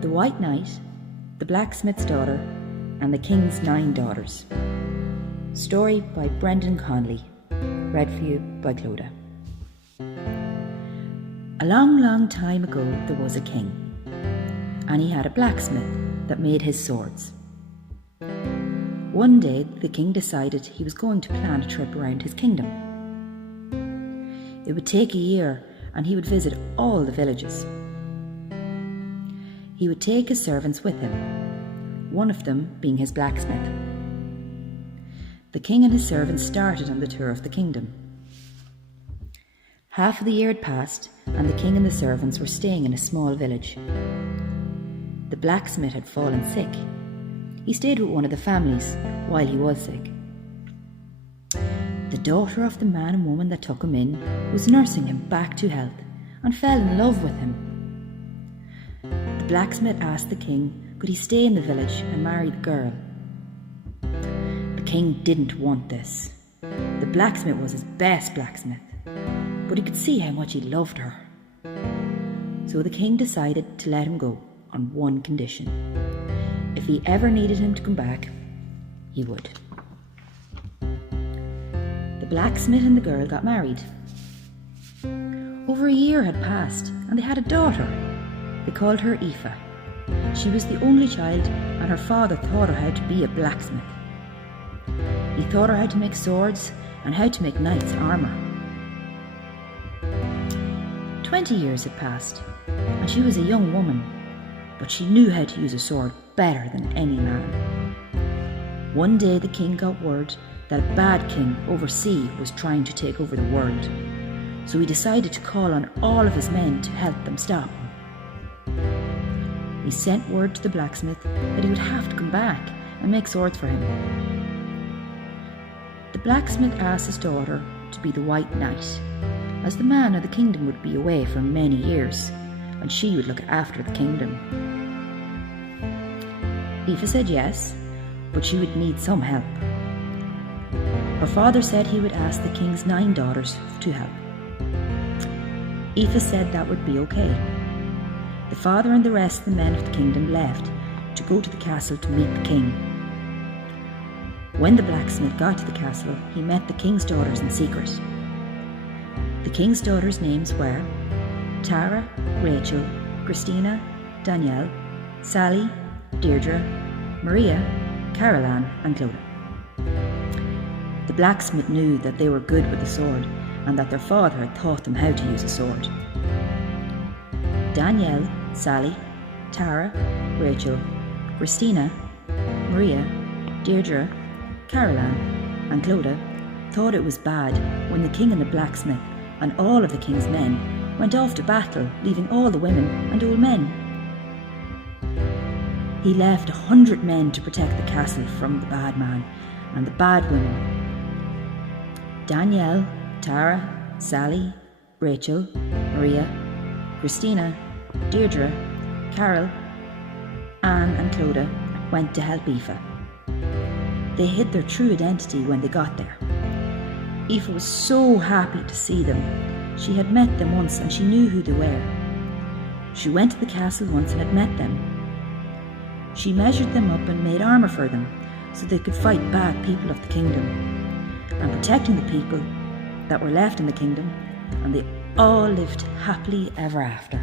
The White Knight, the Blacksmith's Daughter, and the King's 9 Daughters. Story by Brendan Connolly. Read for you by Clodagh. A long, long time ago there was a king, and he had a blacksmith that made his swords. One day the king decided he was going to plan a trip around his kingdom. It would take a year, and he would visit all the villages. He would take his servants with him, one of them being his blacksmith. The king and his servants started on the tour of the kingdom. Half of the year had passed, and the king and the servants were staying in a small village. The blacksmith had fallen sick. He stayed with one of the families while he was sick. The daughter of the man and woman that took him in was nursing him back to health and fell in love with him. The blacksmith asked the king could he stay in the village and marry the girl. The king didn't want this. The blacksmith was his best blacksmith, but he could see how much he loved her. So the king decided to let him go on one condition. If he ever needed him to come back, he would. The blacksmith and the girl got married. Over a year had passed, and they had a daughter. They called her Aoife. She was the only child, and her father taught her how to be a blacksmith. He taught her how to make swords and how to make knights' armour. 20 years had passed, and she was a young woman, but she knew how to use a sword better than any man. One day the king got word that a bad king overseas was trying to take over the world, so he decided to call on all of his men to help them stop him. He sent word to the blacksmith that he would have to come back and make swords for him. The blacksmith asked his daughter to be the White Knight, as the man of the kingdom would be away for many years, and she would look after the kingdom. Aoife said yes, but she would need some help. Her father said he would ask the king's 9 daughters to help. Aoife said that would be okay. The father and the rest of the men of the kingdom left to go to the castle to meet the king. When the blacksmith got to the castle, he met the king's daughters in secret. The king's daughters' names were Tara, Rachel, Christina, Danielle, Sally, Deirdre, Maria, Caroline and Clodagh. The blacksmith knew that they were good with the sword and that their father had taught them how to use a sword. Danielle, Sally, Tara, Rachel, Christina, Maria, Deirdre, Caroline and Clodagh thought it was bad when the king and the blacksmith and all of the king's men went off to battle, leaving all the women and old men. He left 100 men to protect the castle from the bad man and the bad women. Danielle, Tara, Sally, Rachel, Maria, Christina, Deirdre, Carol, Anne and Clodagh went to help Aoife. They hid their true identity when they got there. Aoife was so happy to see them. She had met them once and she knew who they were. She went to the castle once and had met them. She measured them up and made armour for them so they could fight bad people of the kingdom and protecting the people that were left in the kingdom, and they all lived happily ever after.